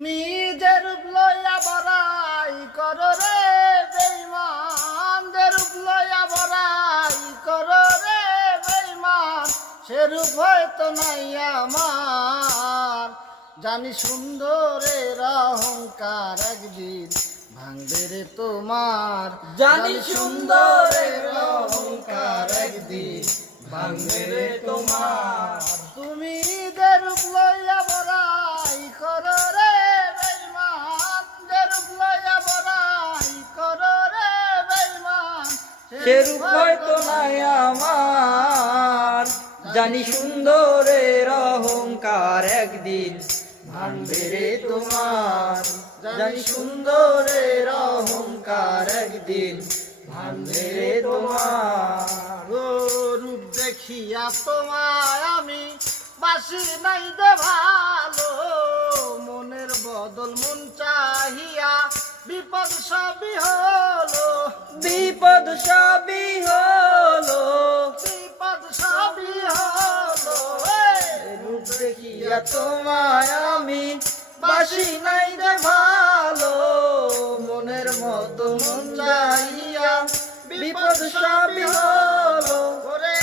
নিজে রূপ লইয়া বড়াই কর রে বেইমান যে রূপ লইয়া বড়াই কর রে বেইমান সে রূপ হয়তো নাই আমার। জানি সুন্দরের অহংকার একদিন ভাঙবে রে তোমার। জানি সুন্দরের অহংকার একদিন ভাঙবে রে তোমার। তুমি যে রূপ সে রূপ হয়তো নাই আমার। জানি সুন্দরের অহংকার একদিন ভাঙবে রে তোমার। জানি সুন্দরের অহংকার একদিন ভাঙবে রে তোমার। রূপ দেখিয়া তোমায় আমি বাসি নাই দে ভালো। মনের বদল মন চাহিয়া বিপদ সবই হলো দেখিয়া তোমায় আমি বাসি নাই রে ভালো, মনের মতো মন চাইয়া বিপদ সবই হলো। ওরে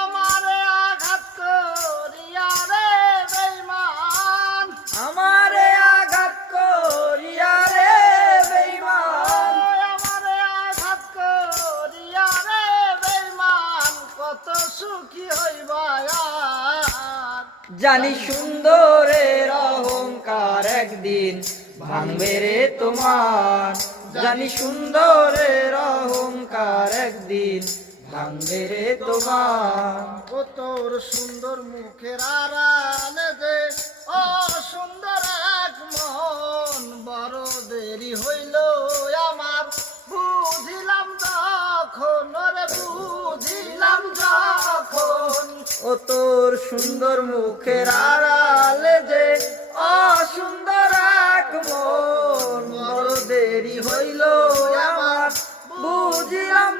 আমারে আঘাত করিয়া রে বেইমান আমারে আঘাত করিয়া রে বেইমান আমারে আঘাত করিয়া রে বেইমান কত সুখী হইবা জানি সুন্দরের অহংকার একদিন ভাঙবে রে তোমার। জানি সুন্দরের অহংকার একদিন ভাঙবে রে তোমার। ও তোর সুন্দর মুখের আড়ালে যে, ও ও তোর সুন্দর মুখের আড়ালে যে অসুন্দর এক মন। বড় দেরি হইল আমার বুঝিলাম